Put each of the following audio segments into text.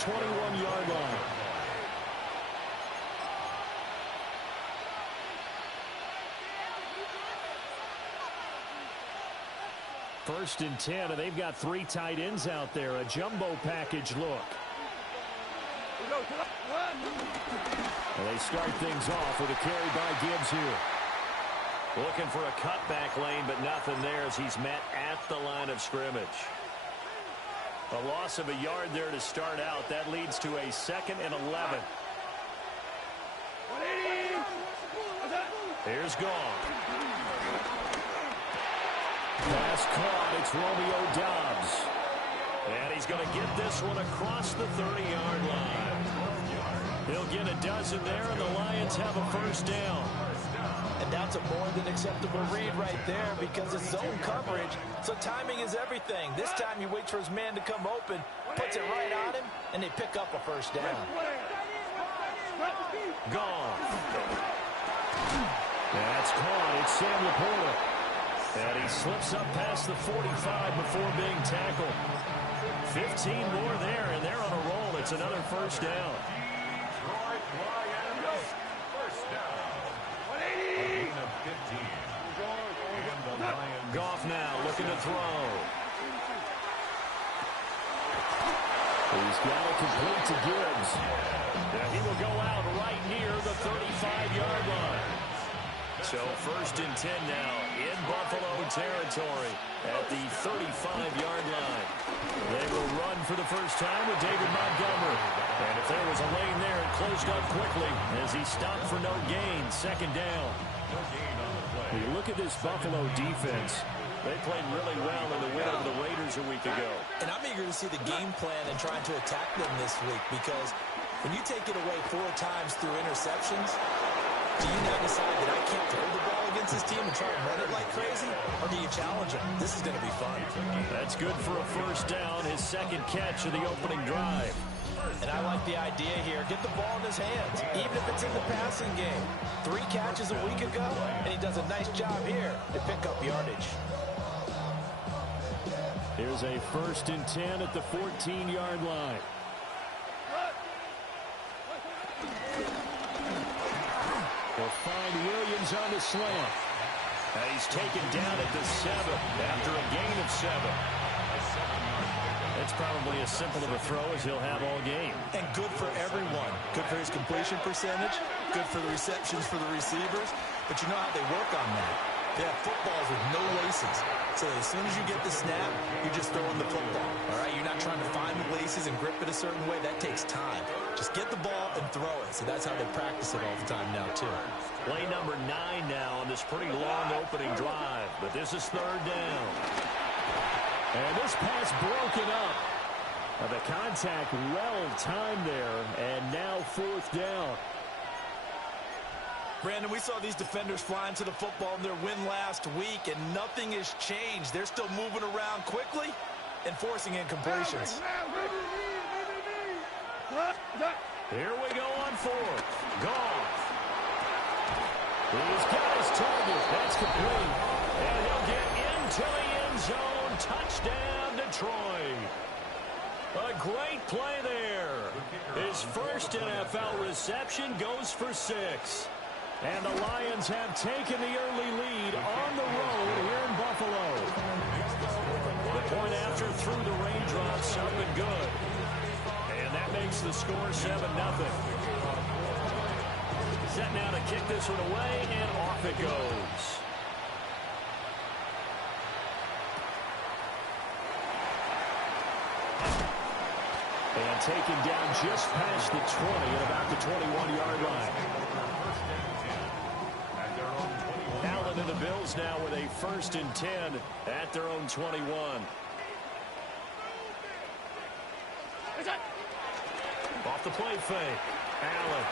21-yard line. First and 10, and they've got 3 tight ends out there. A jumbo package look. And they start things off with a carry by Gibbs here. Looking for a cutback lane, but nothing there as he's met at the line of scrimmage. A loss of a yard there to start out. That leads to a 2nd and 11. Here's Gone. Pass caught. It's Romeo Doubs. And he's going to get this one across the 30-yard line. He'll get a dozen there, and the Lions have a first down. And that's a more than acceptable read right there because it's zone coverage, so timing is everything. This time he waits for his man to come open, puts it right on him, and they pick up a first down. Gone. That's caught. It's Sam Laporta. And he slips up past the 45 before being tackled. 15 more there, and they're on a roll. It's another first down. Goff now looking to throw. He's got it complete to Gibbs. And he will go out right near the 35-yard line. So first and 10 now in Buffalo territory at the 35-yard line. They will run for the first time with David Montgomery. And if there was a lane there, it closed up quickly as he stopped for no gain. 2nd down. When you look at this Buffalo defense, they played really well in the win over the Raiders a week ago. And I'm eager to see the game plan and trying to attack them this week because when you take it away 4 times through interceptions, do you now decide that I can't throw the ball against this team and try and run it like crazy? Or do you challenge them? This is going to be fun. That's good for a first down, his 2nd catch of the opening drive. And I like the idea here. Get the ball in his hands, even if it's in the passing game. 3 catches a week ago, and he does a nice job here to pick up yardage. Here's a 1st and 10 at the 14-yard line. They'll find Williams on the slant. And he's taken down at the 7 after a gain of 7. It's probably as simple of a throw as he'll have all game. And good for everyone. Good for his completion percentage. Good for the receptions for the receivers. But you know how they work on that. They have footballs with no laces. So as soon as you get the snap, you're just throwing the football. All right, you're not trying to find the laces and grip it a certain way. That takes time. Just get the ball and throw it. So that's how they practice it all the time now, too. Play number 9 now on this pretty long opening drive. But this is 3rd down. And this pass broken up. The contact well timed there. And now 4th down. Brandon, we saw these defenders flying to the football in their win last week, and nothing has changed. They're still moving around quickly and forcing incompletions. Here we go on 4th. Gone. He's got his target. That's complete. And he'll get into the end zone. Touchdown, Detroit. A great play there. His first NFL reception goes for 6. And the Lions have taken the early lead on the road here in Buffalo. The point after through the raindrops up and good. And that makes the score 7-0. Set now to kick this one away, and off it goes. And taken down just past the 20 at about the 21-yard line. Allen and the Bills now with a 1st and 10 at their own 21. Off the play fake. Allen.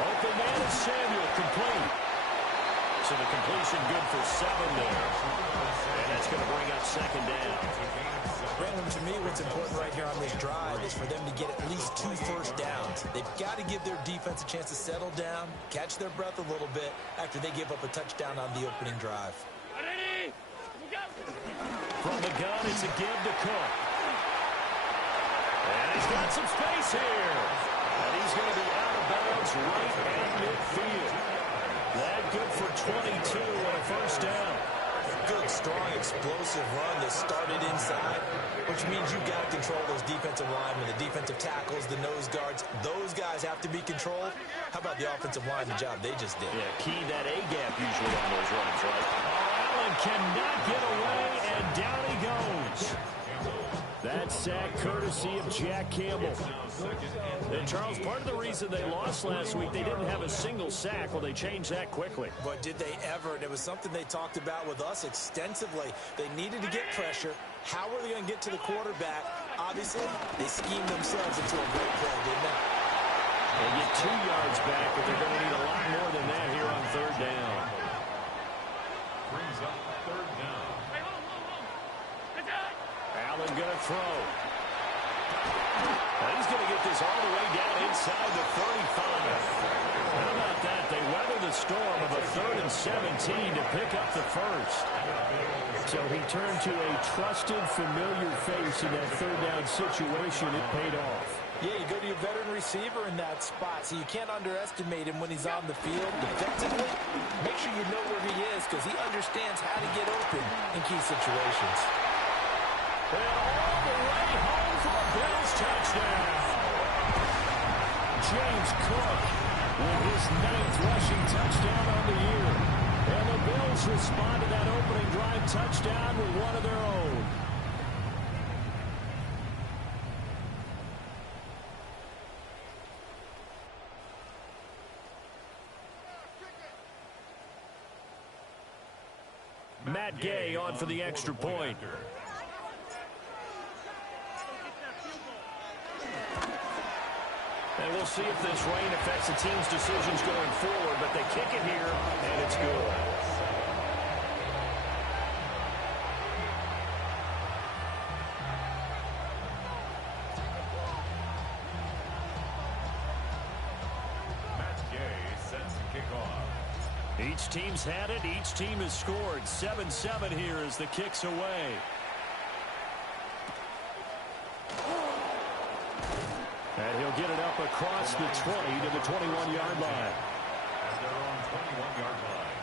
Open man is Samuel. Complete. So the completion good for 7 there. And that's going to bring up 2nd down. Brandon, to me, what's important right here on this drive is for them to get at least 2 first downs. They've got to give their defense a chance to settle down, catch their breath a little bit after they give up a touchdown on the opening drive. From the gun, it's a give to Cook. And he's got some space here. And he's going to be out of bounds right at midfield. That good for 22 and a first down. Good, strong, explosive run that started inside, which means you've got to control those defensive linemen, the defensive tackles, the nose guards. Those guys have to be controlled. How about the offensive line, the job they just did? Yeah, key that A-gap usually on those runs, right? Oh, Allen cannot get away, and down he goes. That sack courtesy of Jack Campbell. And, Charles, part of the reason they lost last week, they didn't have a single sack. Well, they changed that quickly. But did they ever? And it was something they talked about with us extensively. They needed to get pressure. How were they going to get to the quarterback? Obviously, they schemed themselves into a great play, didn't they? They get 2 yards back, but they're going to need a lot more than that here on third down. Brings up third down. Allen going to throw. Now he's going to get this all the way down inside the 35. How about that? They weather the storm of a 3rd and 17 to pick up the first. So he turned to a trusted, familiar face in that third down situation. It paid off. Yeah, you go to your veteran receiver in that spot, so you can't underestimate him when he's on the field defensively. Make sure you know where he is because he understands how to get open in key situations. And all the way home for a Bills touchdown. James Cook with his 9th rushing touchdown on the year. And the Bills respond to that opening drive touchdown with one of their own. Matt Gay on for the extra point. And we'll see if this rain affects the team's decisions going forward, but they kick it here, and it's good. Matt Gay sets the kickoff. Each team's had it. Each team has scored. 7-7 here as the kick's away. And he'll get it up across the 20 to the 21-yard line. At their own 21-yard line.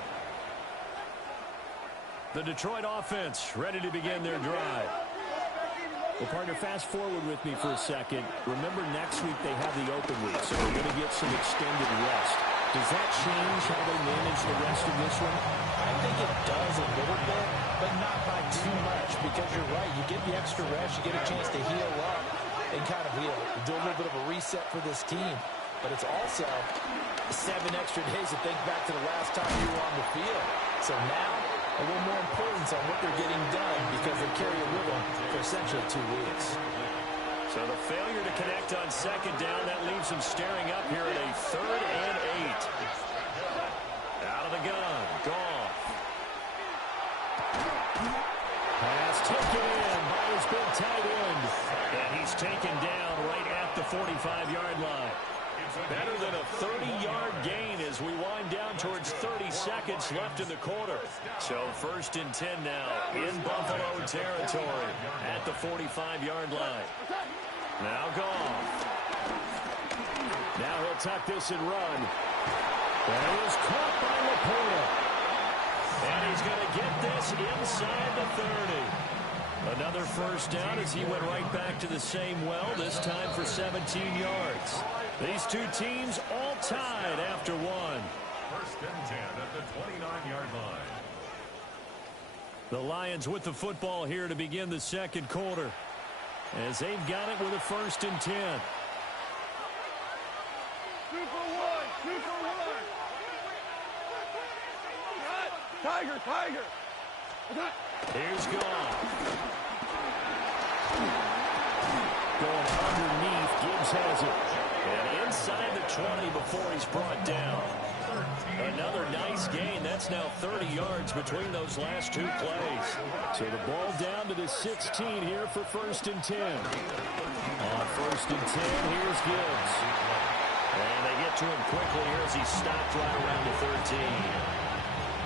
The Detroit offense ready to begin their drive. Well, partner, fast forward with me for a second. Remember, next week they have the open week, so they're going to get some extended rest. Does that change how they manage the rest of this one? I think it does a little bit, but not by too much because you're right. You get the extra rest. You get a chance to heal up and kind of do a little bit of a reset for this team. But it's also 7 extra days to think back to the last time you were on the field. So now, a little more importance on what they're getting done because they carry it with them for essentially 2 weeks. So the failure to connect on second down, that leaves them staring up here at a 3rd and 8. Out of the gun, Goff. Pass taken in by his big tight end. And he's taken down right at the 45-yard line. Better than a 30-yard gain as we wind down towards 30 seconds left in the quarter. So 1st and 10 now in Buffalo territory at the 45-yard line. Now Goff. Now he'll tuck this and run. And it is caught by Laporta. And he's going to get this inside the 30. Another first down as he went right back to the same well, this time for 17 yards. These two teams all tied after one. 1st and 10 at the 29-yard line. The Lions with the football here to begin the second quarter, as they've got it with a 1st and 10. 2 for 1, 2 for 1. Tiger, Tiger. Here's Goff. Going underneath, Gibbs has it. And inside the 20 before he's brought down. Another nice gain. That's now 30 yards between those last 2 plays. So the ball down to the 16 here for 1st and 10. On 1st and 10, here's Gibbs. And they get to him quickly here as he stopped right around the 13.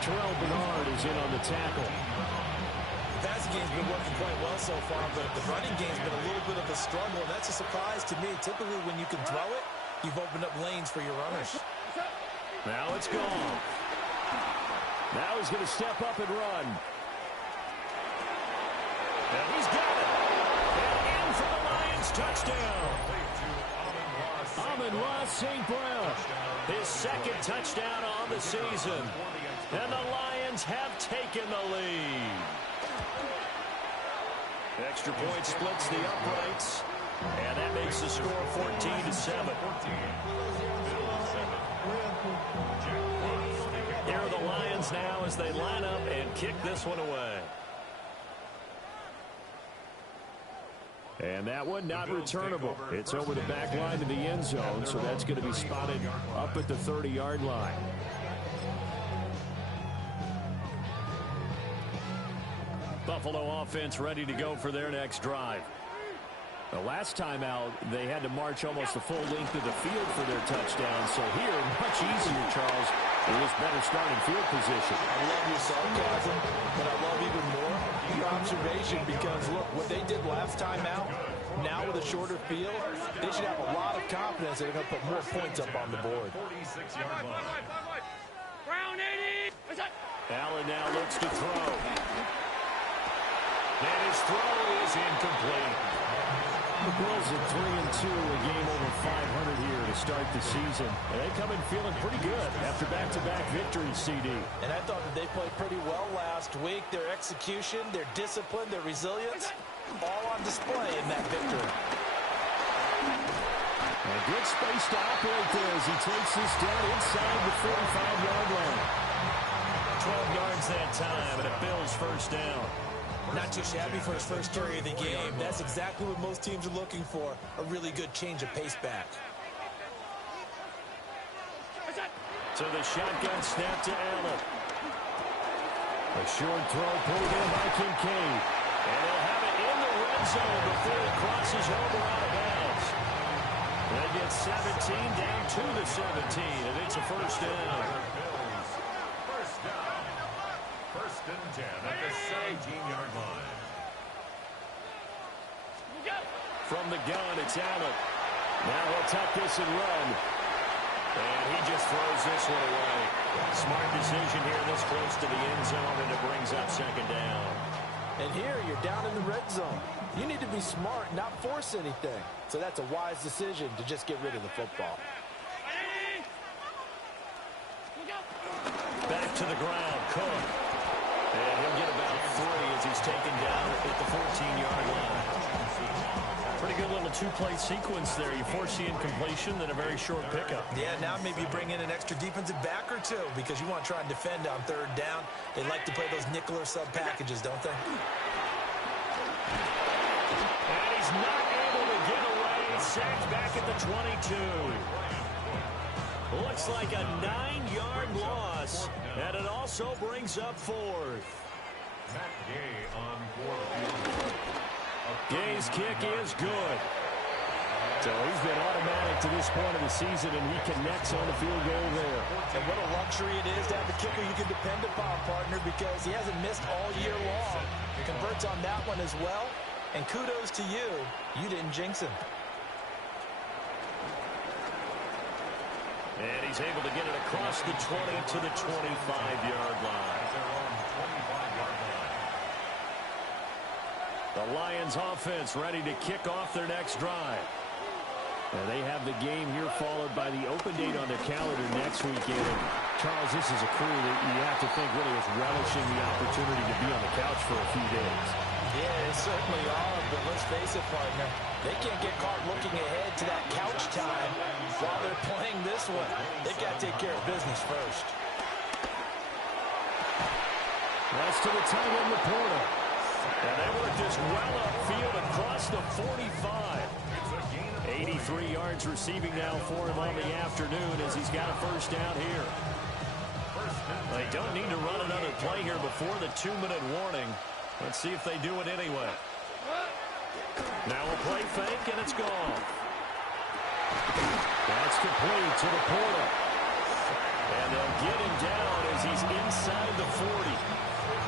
Terrell Bernard is in on the tackle. That's game's been working quite well so far, but the running game's been a little bit of a struggle, and that's a surprise to me. Typically, when you can throw it, you've opened up lanes for your runners. Now it's gone. Now he's going to step up and run. And he's got it. And in for the Lions touchdown. Amon-Ra St. Brown, his second touchdown on the season. And the Lions have taken the lead. Extra point splits the uprights. And that makes the score 14-7. Here are the Lions now as they line up and kick this one away. And that one not returnable. It's over the back line to the end zone, so that's going to be spotted up at the 30-yard line. Buffalo offense ready to go for their next drive. The last time out, they had to march almost the full length of the field for their touchdown. So here, much easier, Charles, with this better starting field position. I love your sarcasm, but I love even more your observation because, look, what they did last time out, now with a shorter field, they should have a lot of confidence they're going to put more points up on the board. Allen now looks to throw. And his throw is incomplete. The Bills at 3-2, a game over 500 here to start the season. And they come in feeling pretty good after back-to-back victories, CD. And I thought that they played pretty well last week. Their execution, their discipline, their resilience, all on display in that victory. A good space to operate there as he takes this down inside the 45-yard line. 12 yards that time, and a Bills first down. Not too shabby for his first carry of the game. That's exactly what most teams are looking for, a really good change of pace back. So the shotgun snap to Allen. A short throw pulled in by Kincaid. And he'll have it in the red zone before it crosses over out of bounds. They get 17 down to the 17, and it's a first down. First down. First and 10 at the 17-yard line. From the gun, it's Allen. Now he'll tuck this and run. And he just throws this one away. Smart decision here this close to the end zone, and it brings up second down. And here, you're down in the red zone. You need to be smart, not force anything. So that's a wise decision to just get rid of the football. Back to the ground, Cook. And he'll get about 3 as he's taken down at the 14-yard line. Pretty good little two-play sequence there. You force the incompletion, then a very short pickup. Yeah, now maybe bring in an extra defensive back or two because you want to try and defend on third down. They like to play those nickel or sub packages, don't they? And he's not able to get away. Sacked back at the 22. Looks like a 9-yard loss, and it also brings up 4th. Matt Gay on fourth. Gay's kick is good. So he's been automatic to this point of the season, and he connects on the field goal there. And what a luxury it is to have a kicker you can depend upon, partner, because he hasn't missed all year long. He converts on that one as well, and kudos to you. You didn't jinx him. And he's able to get it across the 20 to the 25-yard line. The Lions offense ready to kick off their next drive. And they have the game here followed by the open date on their calendar next weekend. Charles, this is a crew that you have to think really is relishing the opportunity to be on the couch for a few days. Yeah, they certainly are, but let's face it, partner. They can't get caught looking ahead to that couch time while they're playing this one. They've got to take care of business first. That's to the tight end, Laporta. And they work this well upfield across the 45. 83 yards receiving now for him on the afternoon as he's got a first down here. They don't need to run another play here before the 2-minute warning. Let's see if they do it anyway. Now a play fake, and it's gone. That's complete to Laporta. And they'll get him down as he's inside the 40.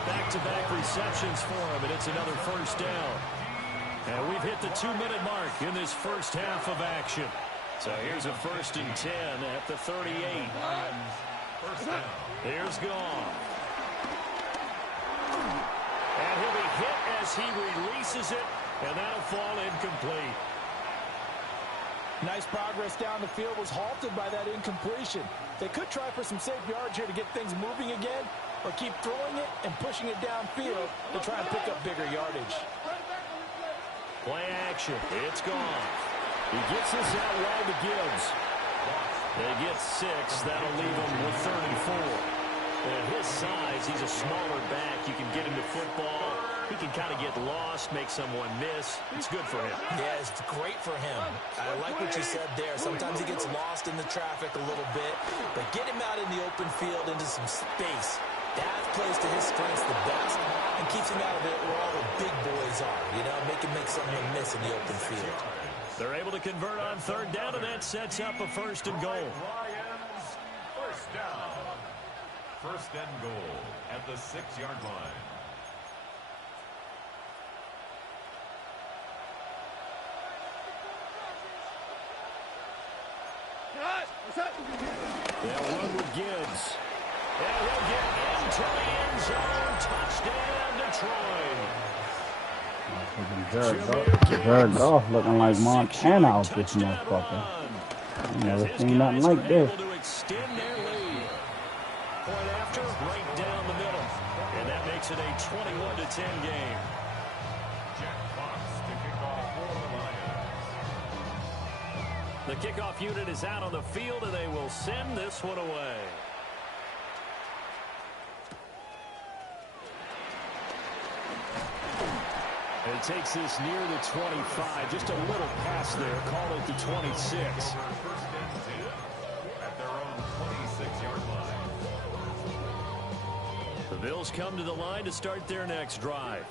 Back-to-back receptions for him, and it's another first down. And we've hit the 2-minute mark in this first half of action. So here's a 1st and 10 at the 38. First down. Here's Goff. And he'll be hit as he releases it, and that'll fall incomplete. Nice progress down the field, was halted by that incompletion. They could try for some safe yards here to get things moving again, or keep throwing it and pushing it downfield to try and pick up bigger yardage. Play action. It's gone. He gets this out wide to Gibbs. They get 6. That'll leave him with 34. At his size, he's a smaller back. You can get him to football. He can kind of get lost, make someone miss. It's good for him. Yeah, it's great for him. I like what you said there. Sometimes he gets lost in the traffic a little bit, but get him out in the open field into some space. That plays to his strengths the best and keeps him out of it where all the big boys are. You know, make someone miss in the open field. They're able to convert on 3rd down, and that sets up a 1st and goal. Lions, first down. 1st and goal at the 6-yard line. They'll run with Gibbs. And he'll get into the end zone. Touchdown, Detroit. Jared Goff looking like Montana out this motherfucker. I never seen nothing like this. Able to extend their lead. Point after, right down the middle. And that makes it a 21-10 game. Jack Fox to kick off for the Lions. The kickoff unit is out on the field, and they will send this one away. And it takes this near the 25. Just a little pass there. Call it the 26. 1st and 10 at their own 26-yard line. The Bills come to the line to start their next drive.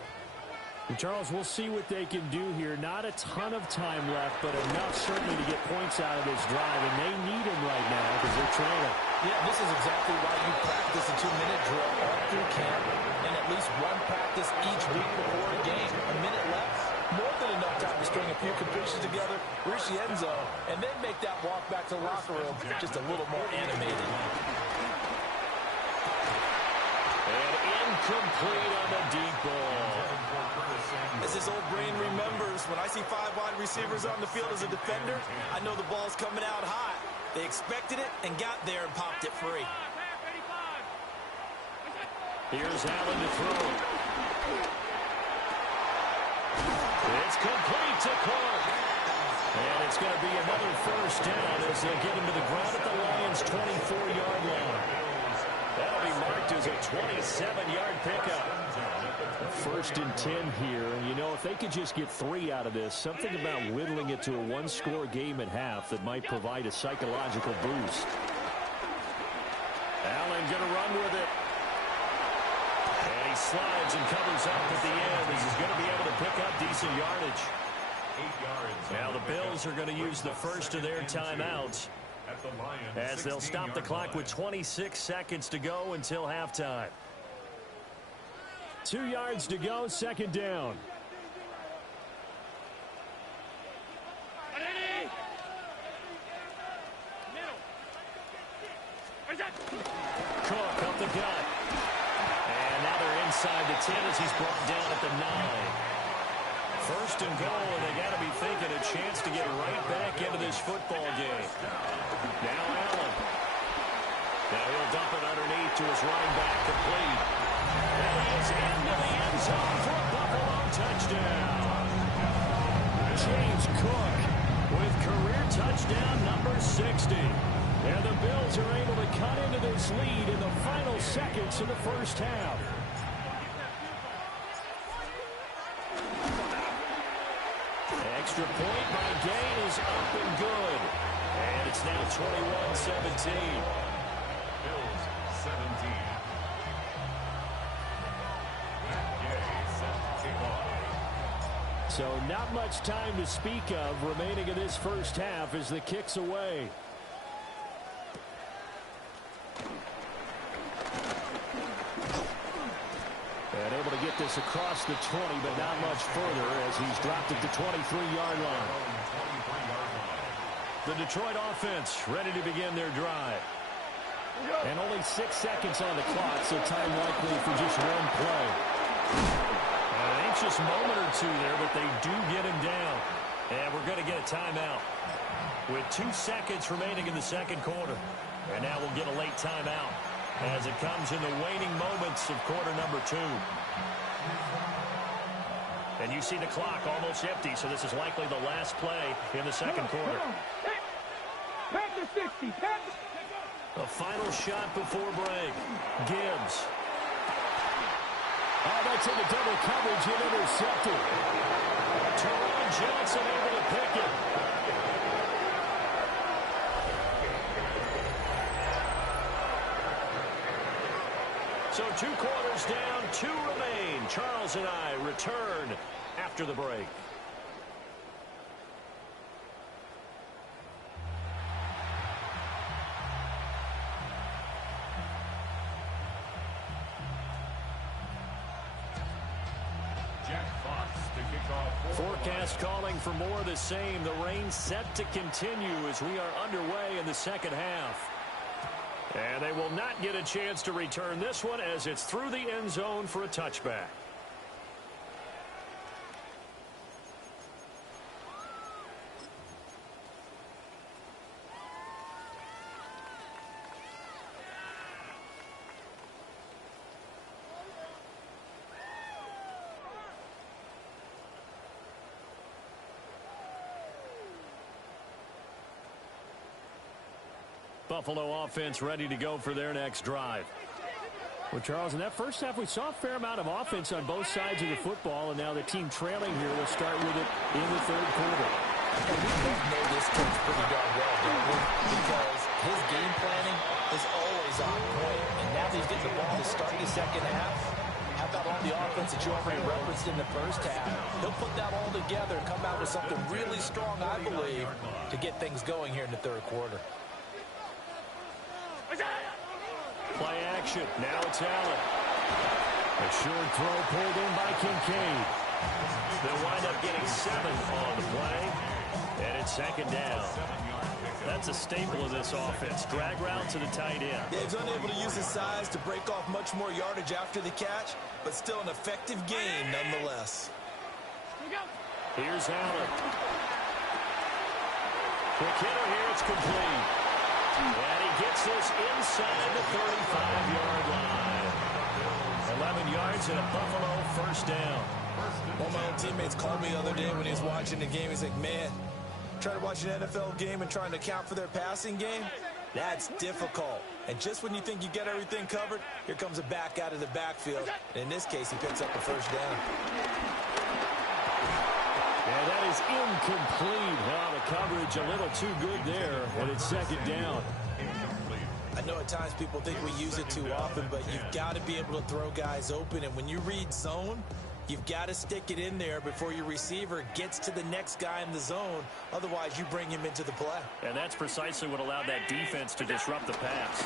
And Charles, we'll see what they can do here. Not a ton of time left, but enough certainly to get points out of this drive. And they need them right now because they're trailing. Yeah, this is exactly why you practice a 2-minute drill all through camp and at least one practice each week before a game. A minute left, more than enough time to string a few completions together, reach the end zone, and then make that walk back to the locker room just a little more animated. And incomplete on the deep ball. As his old brain remembers, when I see 5 wide receivers on the field as a defender, I know the ball's coming out hot. They expected it and got there and popped it free. Here's Allen to throw. It's complete to Clark. And it's going to be another 1st down as they get him to the ground at the Lions' 24-yard line. That'll be marked as a 27-yard pickup. 1st and 10 here. And, you know, if they could just get 3 out of this, something about whittling it to a 1-score game at half that might provide a psychological boost. Allen going to run with it. And he slides and covers up at the end as he's going to be able to pick up decent yardage. 8 yards. Now the Bills are going to use the first of their timeouts At the Lions, as they'll stop the clock with 26 seconds to go until halftime. 2 yards to go, 2nd down. Cook up the gut. And now they're inside the 10 as he's brought down at the 9. 1st and goal, and they got to be thinking a chance to get right back into this football game. Now Allen. Now he'll dump it underneath to his running back, complete. And he is into the end zone for a Buffalo touchdown. James Cook with career touchdown number 60. And the Bills are able to cut into this lead in the final seconds of the first half. Extra point by Gain is up and good. And it's now 21-17. Bills 17. Gay set to kick off. So not much time to speak of remaining in this first half as the kick's away. And able to get this across the 20, but not much further as he's dropped it to 23-yard line. The Detroit offense ready to begin their drive. And only 6 seconds on the clock, so time likely for just one play. An anxious moment or two there, but they do get him down. And we're going to get a timeout with 2 seconds remaining in the second quarter. And now we'll get a late timeout as it comes in the waning moments of quarter number 2. And you see the clock almost empty, so this is likely the last play in the second quarter. Back to 60. A final shot before break. Gibbs. Oh, that's into double coverage and intercepted. Teron Johnson able to pick it. So 2 quarters down, 2 remain. Charles and I return after the break. Forecast calling for more of the same. The rain set to continue as we are underway in the second half. And they will not get a chance to return this one as it's through the end zone for a touchback. Buffalo offense ready to go for their next drive. Well, Charles, in that first half, we saw a fair amount of offense on both sides of the football, and now the team trailing here will start with it in the third quarter. And we both know this coach pretty darn well, don't we? Because his game planning is always on point. And now that he's getting the ball to start the second half, how about all the offense that you already referenced in the first half? He'll put that all together and come out with something really strong, I believe, to get things going here in the third quarter. Play action. Now it's Allen. A short throw pulled in by Kincaid. They'll wind up getting 7 on the play. And it's second down. That's a staple of this offense. Drag route to the tight end. Yeah, he's unable to use his size to break off much more yardage after the catch, but still an effective gain nonetheless. Here's Allen. Quick hitter here. It's complete. And he gets this inside the 35-yard line. 11 yards and a Buffalo first down. One of my old teammates called me the other day when he was watching the game. He's like, man, trying to watch an NFL game and trying to account for their passing game, that's difficult. And just when you think you get everything covered, here comes a back out of the backfield. And in this case, he picks up a first down. And that is incomplete. Well, the coverage a little too good there, and it's second down. I know at times people think we use it too often, but you've got to be able to throw guys open. And when you read zone, you've got to stick it in there before your receiver gets to the next guy in the zone. Otherwise, you bring him into the play. And that's precisely what allowed that defense to disrupt the pass.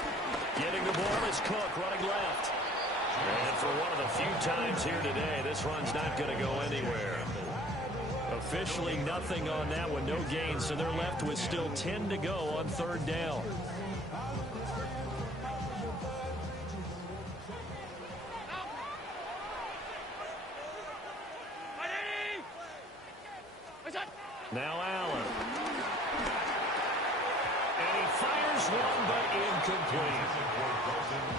Getting the ball is Cook running left. And for one of the few times here today, this run's not going to go anywhere. Officially nothing on that one, no gain, so they're left with still 10 to go on third down. Now Allen. And he fires one, but incomplete.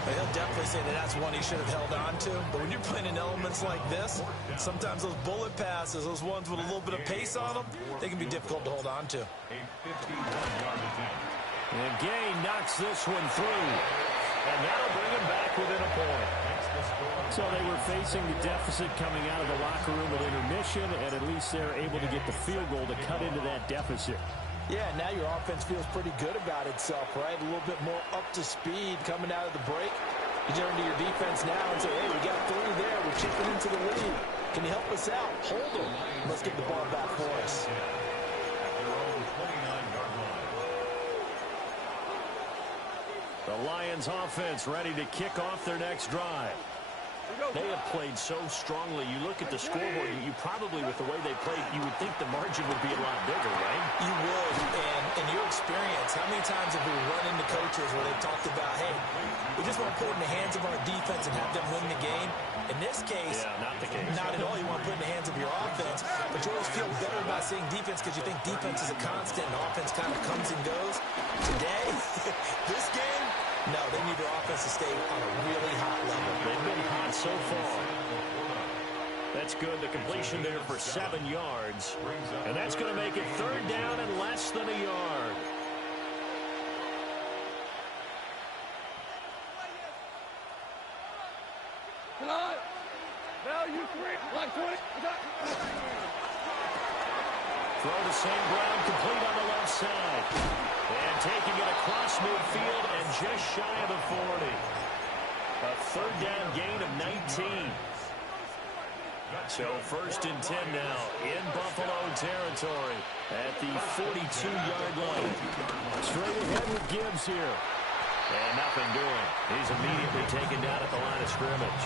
They'll definitely say that that's one he should have held on to. But when you're playing in elements like this, sometimes those bullet passes, those ones with a little bit of pace on them, they can be difficult to hold on to. And Gay knocks this one through. And that'll bring him back within a point. So they were facing the deficit coming out of the locker room at intermission, and at least they're able to get the field goal to cut into that deficit. Yeah, now your offense feels pretty good about itself, right? A little bit more up to speed coming out of the break. You turn to your defense now and say, hey, we got 3 there. We're chipping into the lead. Can you help us out? Hold them. Let's get the ball back for us. The Lions offense ready to kick off their next drive. They have played so strongly. You look at the scoreboard, you probably, with the way they played, you would think the margin would be a lot bigger, right? You would. And in your experience, how many times have we run into coaches where they've talked about, hey, we just want to put it in the hands of our defense and have them win the game? In this case, not the case. Not at all. You want to put it in the hands of your offense, but you always feel better about saying defense because you think defense is a constant and offense kind of comes and goes. Today, this game, no, they need their offense to stay on a really hot level. They've been hot so far. That's good. The completion there for 7 yards. And that's going to make it 3rd down and less than a yard. Value 3. Like 20. Throw to St. Brown, complete on the left side. And taking it across midfield and just shy of the 40. A 3rd down gain of 19. So 1st and 10 now in Buffalo territory at the 42-yard line. Straight ahead with Gibbs here. And nothing doing. He's immediately taken down at the line of scrimmage.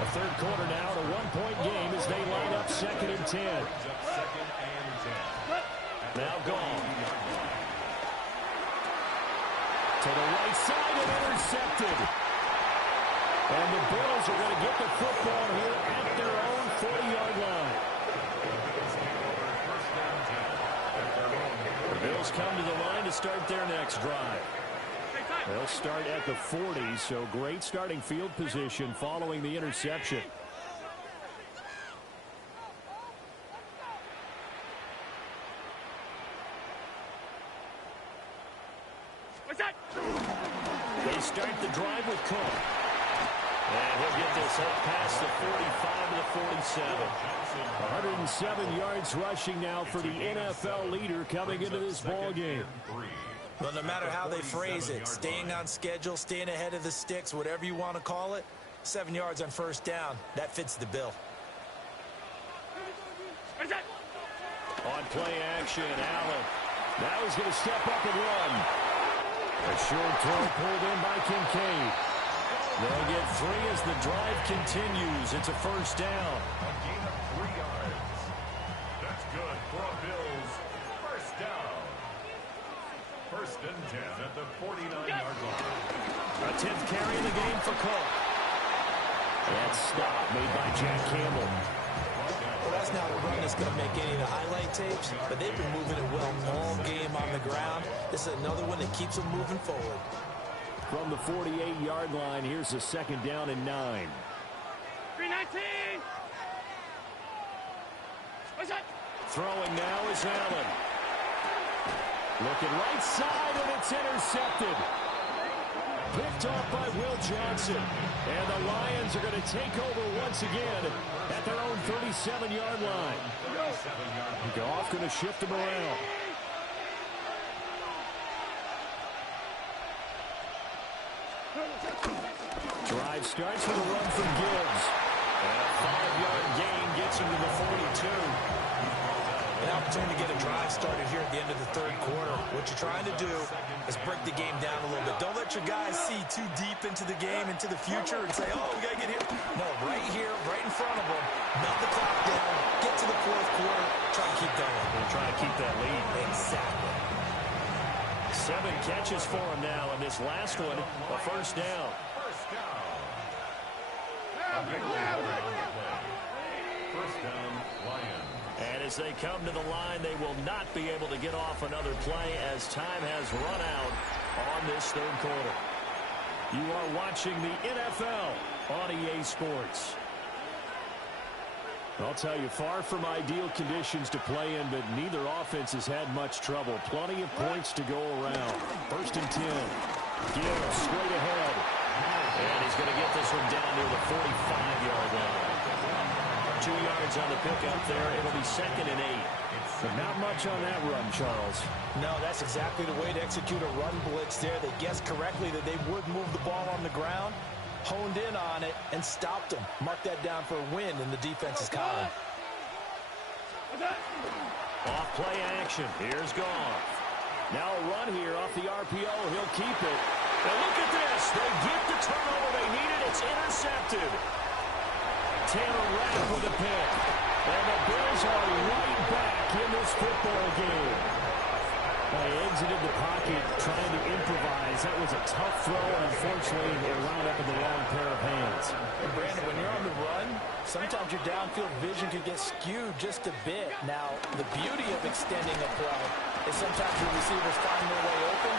A 3rd quarter now, a 1-point game as they line up 2nd and 10. Now gone. To the right side and intercepted. And the Bills are going to get the football here at their own 40-yard line. The Bills come to the line to start their next drive. They'll start at the 40, so great starting field position following the interception. They start the drive with Cook. And he'll get this up past the 45 to the 47. 107 yards rushing now for the NFL leader coming into this ball game. Well, no matter how they phrase it, staying on schedule, staying ahead of the sticks, whatever you want to call it, 7 yards on 1st down, that fits the bill. On play action, Allen. Now he's going to step up and run. A short throw pulled in by Kincaid. They'll get 3 as the drive continues. It's a 1st down. A gain of 3 yards. That's good for a Bills 1st down. 1st and 10 at the 49-yard line. A 10th carry in the game for Cook. That stop made by Jack Campbell. Well, that's not a run that's going to make any of the highlight tapes, but they've been moving it well all game on the ground. This is another one that keeps them moving forward. From the 48-yard line, here's a 2nd down and 9. 319. Throwing now is Allen. Looking right side, and it's intercepted. Picked off by Will Johnson. And the Lions are going to take over once again at their own 37-yard line. Goff going to shift them around. Drive starts with a run from Gibbs. And a 5-yard gain gets him to the 42. An opportunity to get a drive started here at the end of the 3rd quarter. What you're trying to do is break the game down a little bit. Don't let your guys see too deep into the game, into the future, and say, oh, we got to get here. No, right here, right in front of them, melt the clock down, get to the 4th quarter, try to keep going. They're trying to keep that lead. Exactly. 7 catches for him now, and this last one, a 1st down. 1st down. A big play on the play. 1st down, Lions. And as they come to the line, they will not be able to get off another play as time has run out on this 3rd quarter. You are watching the NFL on EA Sports. I'll tell you, far from ideal conditions to play in, but neither offense has had much trouble. Plenty of points to go around. 1st and 10. Gibbs straight ahead. And he's going to get this one down near the 45-yard line. 2 yards on the pickup there. It'll be 2nd and 8. But not much on that run, Charles. No, that's exactly the way to execute a run blitz there. They guessed correctly that they would move the ball on the ground, honed in on it, and stopped them. Mark that down for a win in the defense's column. Off play action. Here's Goff. Now a run here off the RPO. He'll keep it. And look at this. They get the turnover they needed. It's intercepted. Taylor Rapp with a pick. And the Bills are right back in this football game. They exited the pocket trying to improvise. That was a tough throw, and unfortunately, it wound up in the wrong pair of hands. And Brandon, when you're on the run, sometimes your downfield vision can get skewed just a bit. Now, the beauty of extending a play is sometimes your receivers find their way open,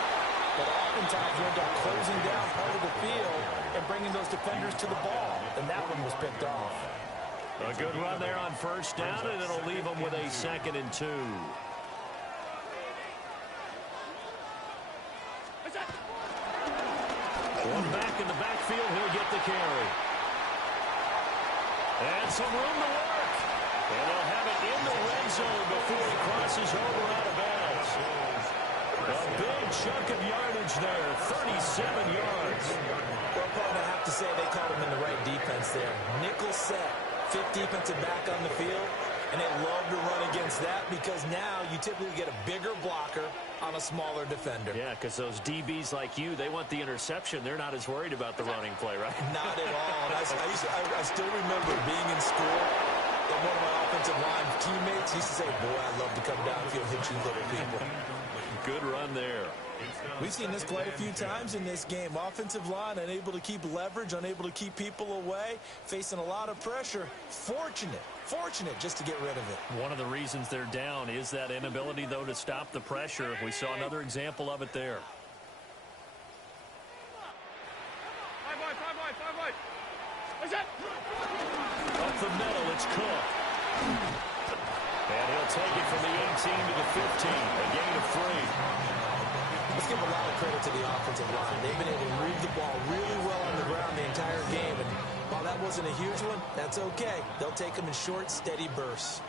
but oftentimes you end up closing down part of the field and bringing those defenders to the ball, and that one was picked off. A good run there on first down, and it'll leave them with a 2nd and 2. One back in the backfield, he'll get the carry. And some room to work. And they'll have it in the red zone before he crosses over out of bounds. A big chunk of yardage there, 37 yards. Well, partner, I have to say they called him in the right defense there. Nickel set, 5th defensive back on the field. And they love to run against that because now you typically get a bigger blocker on a smaller defender. Yeah, because those DBs like you, they want the interception. They're not as worried about the running play, right? Not at all. And I still remember being in school, and one of my offensive line teammates used to say, boy, I love to come downfield and hit you little people. Good run there. We've seen this quite a few times in this game. Offensive line unable to keep leverage, unable to keep people away, facing a lot of pressure. Fortunate just to get rid of it. One of the reasons they're down is that inability, though, to stop the pressure. We saw another example of it there. Up the middle, it's Cook. And he'll take it from the 18 to the 15, a gain of 3. Let's give a lot of credit to the offensive line. They've been able to move the ball really well on the ground the entire game. And while that wasn't a huge one, that's okay. They'll take them in short, steady bursts.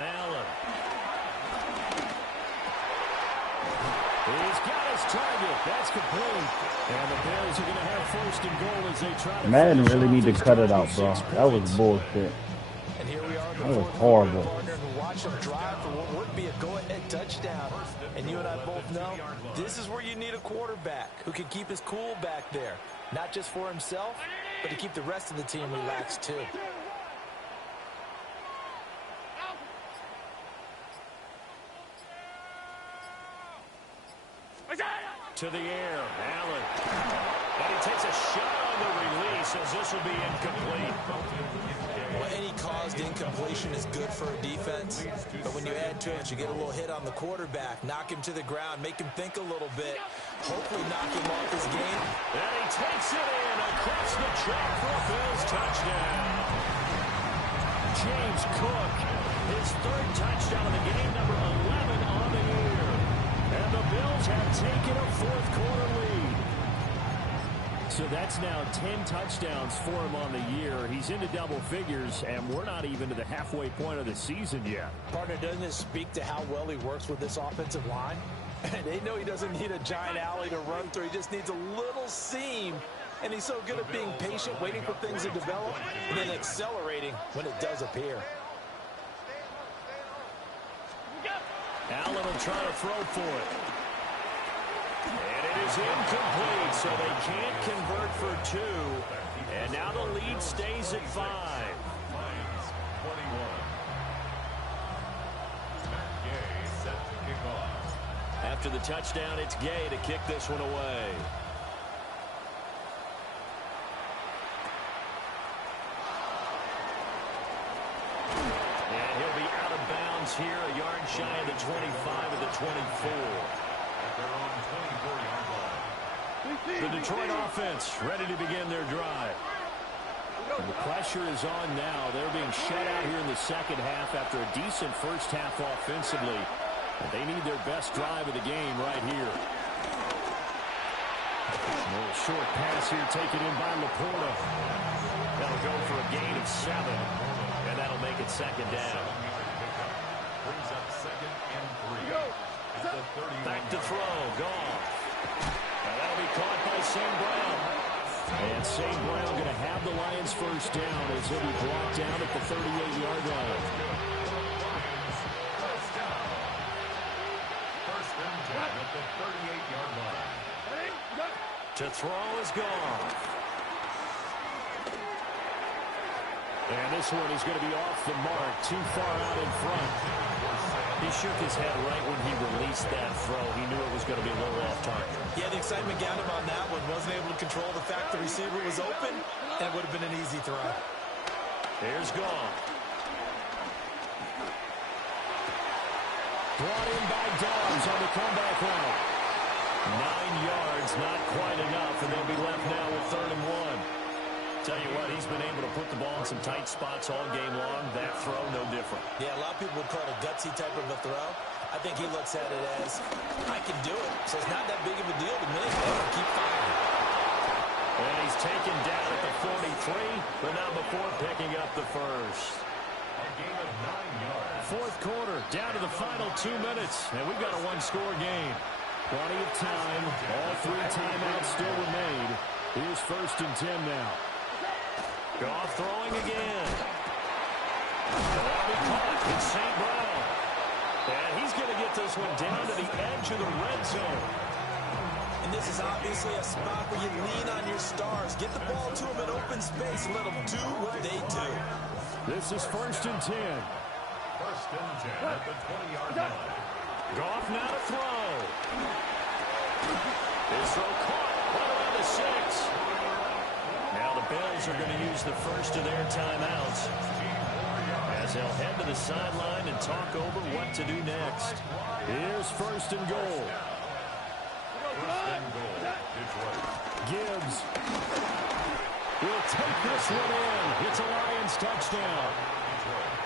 Allen. He's got his target. That's complete. And the Bills are going to have 1st and goal as they try to... Madden really need to cut it out, bro. That was bullshit. And here we are. That was horrible. Watch them drive for what would be a go-ahead touchdown. And you and I both know this is where you need a quarterback who can keep his cool back there. Not just for himself, but to keep the rest of the team relaxed too. To the air, Allen. And he takes a shot on the release as this will be incomplete. Well, any caused incompletion is good for a defense, but when you add to it, you get a little hit on the quarterback, knock him to the ground, make him think a little bit, hopefully knock him off his game. And he takes it in across the track for a Bills touchdown. James Cook, his 3rd touchdown of the game, number 11 on the year. And the Bills have taken a 4th quarter lead. So that's now 10 touchdowns for him on the year. He's into double figures, and we're not even to the halfway point of the season yet. Partner, doesn't this speak to how well he works with this offensive line? They know he doesn't need a giant alley to run through. He just needs a little seam. And he's so good at being patient, waiting for things to develop, and then accelerating when it does appear. Allen will try to throw for it. And it is incomplete, so they can't convert for 2. And now the lead stays at 5. After the touchdown, it's Gay to kick this one away. And he'll be out of bounds here, a yard shy of the 25 of the 24. The Detroit offense ready to begin their drive. And the pressure is on now. They're being shut out here in the second half after a decent first half offensively. And they need their best drive of the game right here. A little short pass here taken in by Laporta. That'll go for a gain of 7. And that'll make it 2nd down. Brings up 2nd and 3. Back to throw. Goff. And that'll be caught by St. Brown. And St. Brown going to have the Lions first down as he'll be brought down at the 38-yard line. at the 38-yard line. To throw is gone. And this one is going to be off the mark, too far out in front. He shook his head right when he released that throw. He knew it was going to be a little off target. Yeah, the excitement got him on that one. Wasn't able to control the fact the receiver was open, and it would have been an easy throw. Here's gone. Brought in by Dobbs on the comeback route. 9 yards, not quite enough, and they'll be left now with 3rd and 1. Tell you what, he's been able to put the ball in some tight spots all game long. That throw, no different. Yeah, a lot of people would call it a gutsy type of a throw. I think he looks at it as, I can do it. So it's not that big of a deal to me. Keep firing. And he's taken down at the 43, but not before picking up the first. A gain of 9 yards. 4th quarter, down to the final 2 minutes, and we've got a one-score game. Plenty of time. All 3 timeouts still remain. Here's 1st and 10 now. Goff throwing again. That'll be caught. It's St. Brown. And he's going to get this one down to the edge of the red zone. And this is obviously a spot where you lean on your stars. Get the ball to them in open space and let them do what they do. This is 1st and 10. 1st and 10 at the 20-yard line. Goff now to throw. His throw caught right around the 6. Now the Bills are going to use the first of their timeouts as they'll head to the sideline and talk over what to do next. Here's 1st and goal. 1st and goal, Detroit. Gibbs will take this one in. It's a Lions touchdown.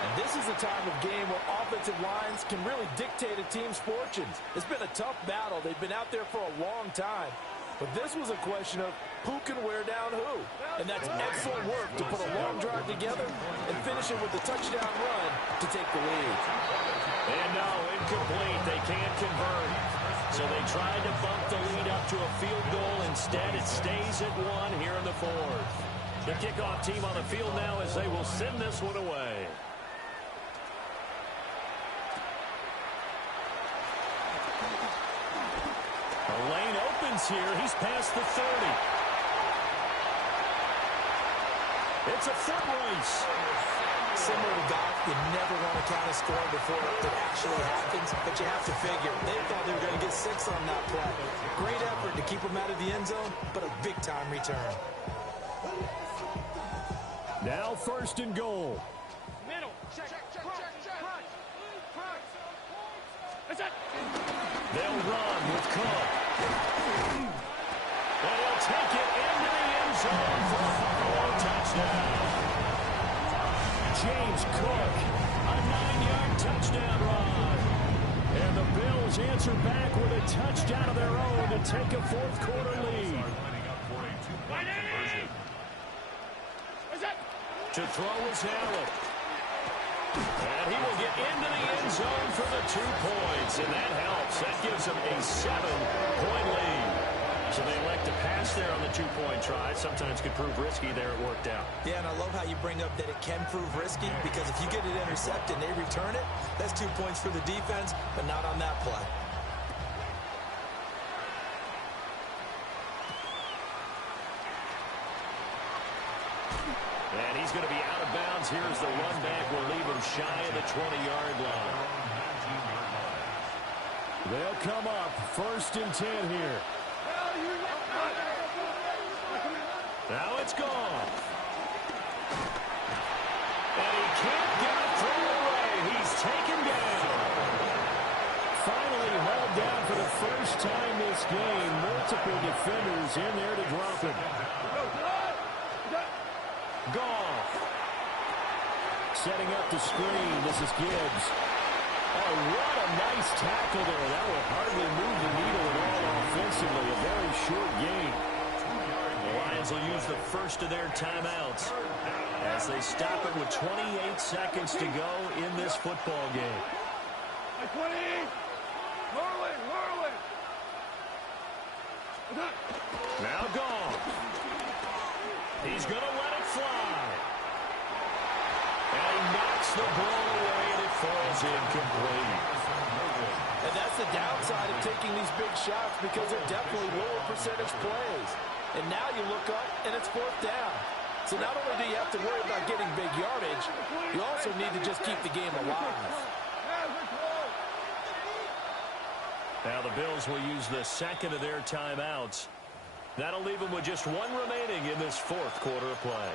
And this is the time of game where offensive lines can really dictate a team's fortunes. It's been a tough battle. They've been out there for a long time. But this was a question of who can wear down who. And that's excellent work to put a long drive together and finish it with the touchdown run to take the lead. And no, incomplete. They can't convert. So they tried to bump the lead up to a field goal. Instead, it stays at 1 here in the 4th. The kickoff team on the field now as they will send this one away. The lane opens here. He's past the 30. It's a foot race. Similar to golf, you never want to count a score before it actually happens, but you have to figure. They thought they were going to get 6 on that play. Great effort to keep them out of the end zone, but a big-time return. Now 1st and goal. Middle. Check. That's it. They'll run with Cook. And he'll take it into the end zone for a Buffalo touchdown. James Cook, a 9-yard touchdown run. And the Bills answer back with a touchdown of their own to take a 4th quarter lead. Lining up for a 2-point conversion. To throw is Allen. And he will get into the end zone for the 2 points. And that helps. That gives them a 7-point lead. So they elect to pass there on the 2-point try. Sometimes could prove risky. There it worked out. Yeah, and I love how you bring up that it can prove risky, because if you get it intercepted and they return it, that's 2 points for the defense, but not on that play. And he's going to be out of bounds. Here's the run back. Will leave him shy of the 20-yard line. They'll come up 1st and 10 here. Now it's gone. And he can't get it thrown away. He's taken down. Finally hauled down for the first time this game. Multiple defenders in there to drop him. Goff. Setting up the screen. This is Gibbs. Oh, what a nice tackle there. That will hardly move the needle at all offensively. A very short game. The Lions will use the first of their timeouts as they stop it with 28 seconds to go in this football game. 20. Whirling. Now Goff. He's going to let it fly. And he knocks the ball away, and it falls incomplete. And that's the downside of taking these big shots because they're definitely lower percentage plays. And now you look up, and it's 4th down. So not only do you have to worry about getting big yardage, you also need to just keep the game alive. Now the Bills will use the second of their timeouts. That'll leave them with just one remaining in this 4th quarter of play.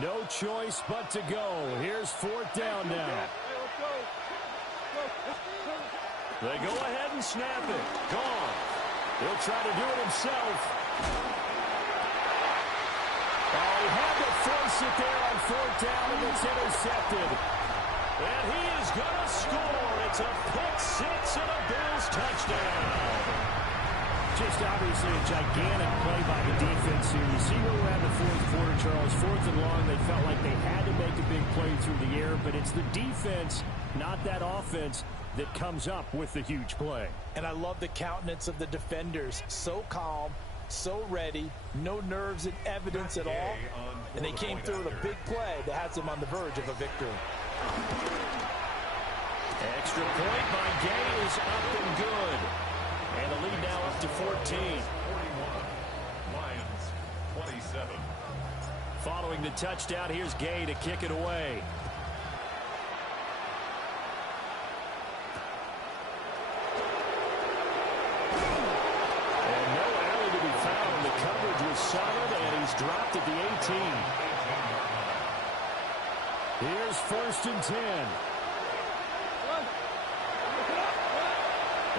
No choice but to go. Here's 4th down now. They go ahead and snap it. Gone. He'll try to do it himself. Oh, he had to force it there on 4th down, and it's intercepted. And he is going to score. It's a pick-6 and a Bills touchdown. Just obviously a gigantic play by the defense here. You see where we're at in the 4th quarter, Charles. 4th and long, they felt like they had to make a big play through the air, but it's the defense, not that offense, that comes up with the huge play. And I love the countenance of the defenders. So calm, so ready, no nerves and evidence at all. And they came through with a big play that has them on the verge of a victory. Extra point by Gay is up and good. And the lead now up to 14. 41. Lions 27. Following the touchdown, here's Gay to kick it away. And no alley to be found. The coverage was solid, and he's dropped at the 18. Here's 1st and 10.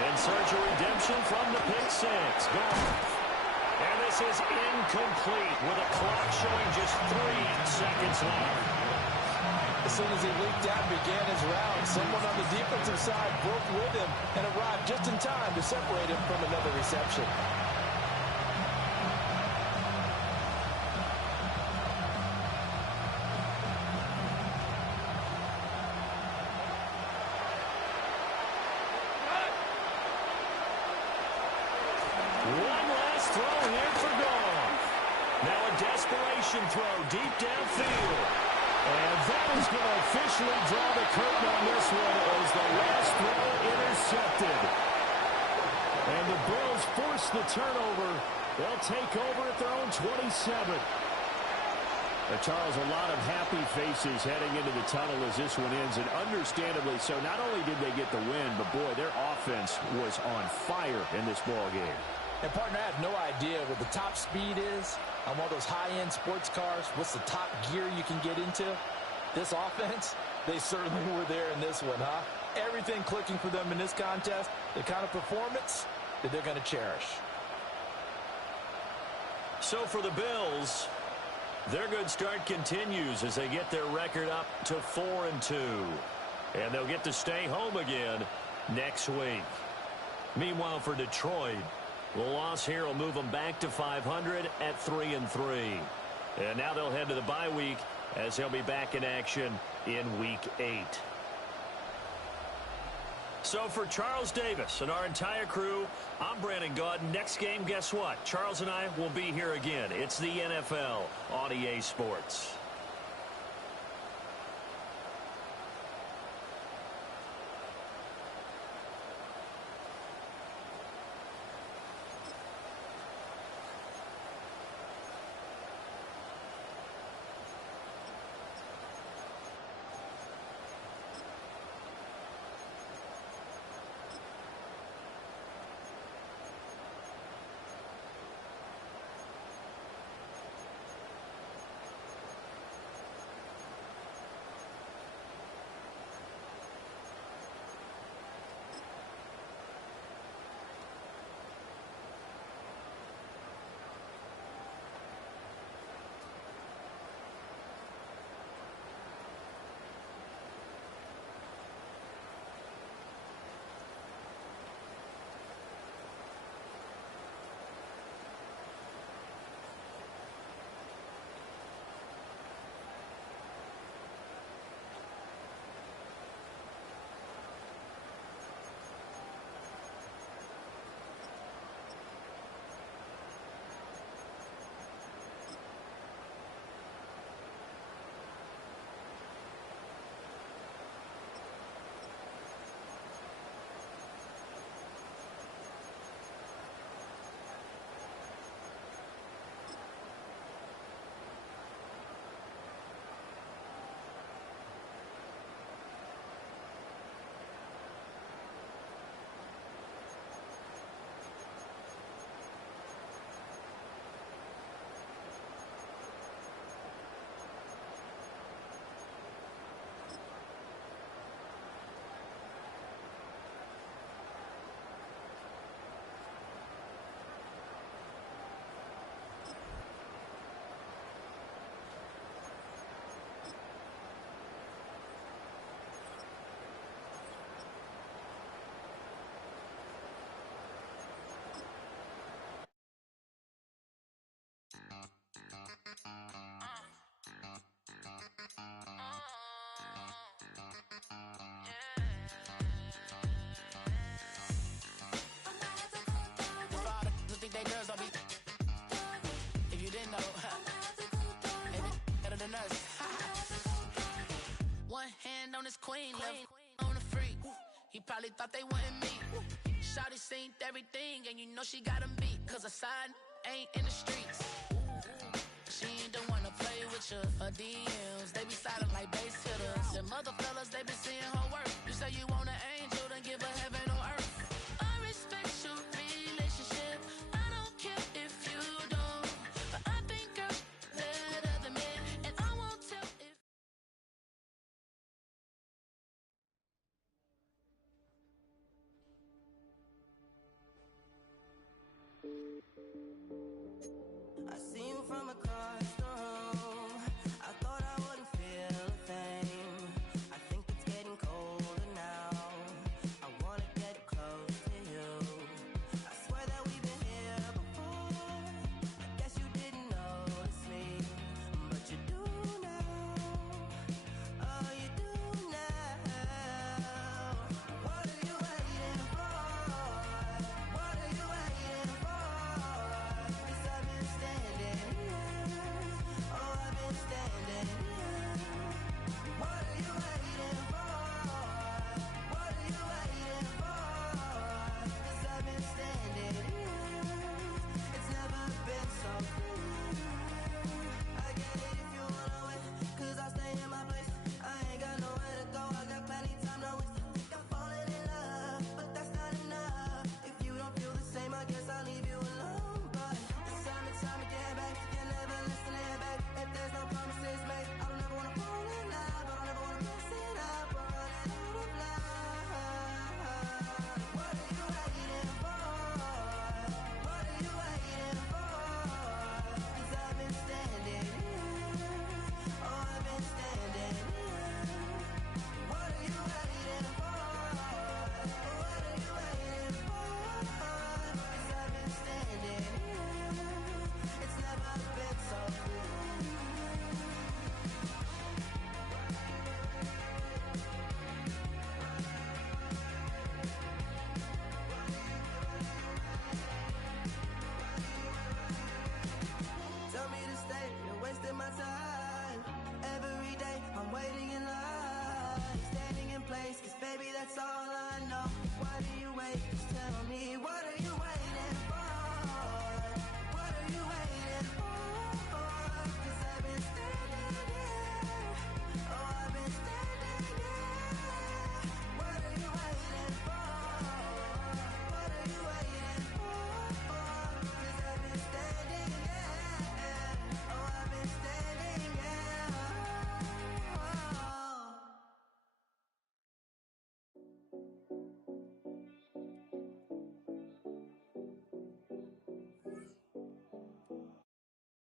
And search a redemption from the pick-6. Gone. And this is incomplete with a clock showing just 3 seconds left. As soon as he leaped out and began his round, someone on the defensive side broke with him and arrived just in time to separate him from another reception. Throw deep downfield. And that is going to officially draw the curtain on this one as the last throw intercepted. And the Bills force the turnover. They'll take over at their own 27. Charles, a lot of happy faces heading into the tunnel as this one ends, and understandably so. Not only did they get the win, but boy, their offense was on fire in this ball game. And, partner, I have no idea what the top speed is on one of those high-end sports cars. What's the top gear you can get into? This offense, they certainly were there in this one, huh? Everything clicking for them in this contest, the kind of performance that they're going to cherish. So for the Bills, their good start continues as they get their record up to 4-2. And they'll get to stay home again next week. Meanwhile, for Detroit, the loss here will move them back to 500 at 3-3. And now they'll head to the bye week as they'll be back in action in Week 8. So for Charles Davis and our entire crew, I'm Brandon Gaudin. Next game, guess what? Charles and I will be here again. It's the NFL on EA Sports. He probably thought they wouldn't meet. Shawty seen everything, and you know she got him beat. Cause a side ain't in the streets. She ain't the one to play with you. Her DMs, they be silent like base hitters. The mother fellas, they be seeing her work. You say you want an angel, then give her heaven on earth. I respect your relationship. I don't care if you don't. But I think girls better than men. And I won't tell if...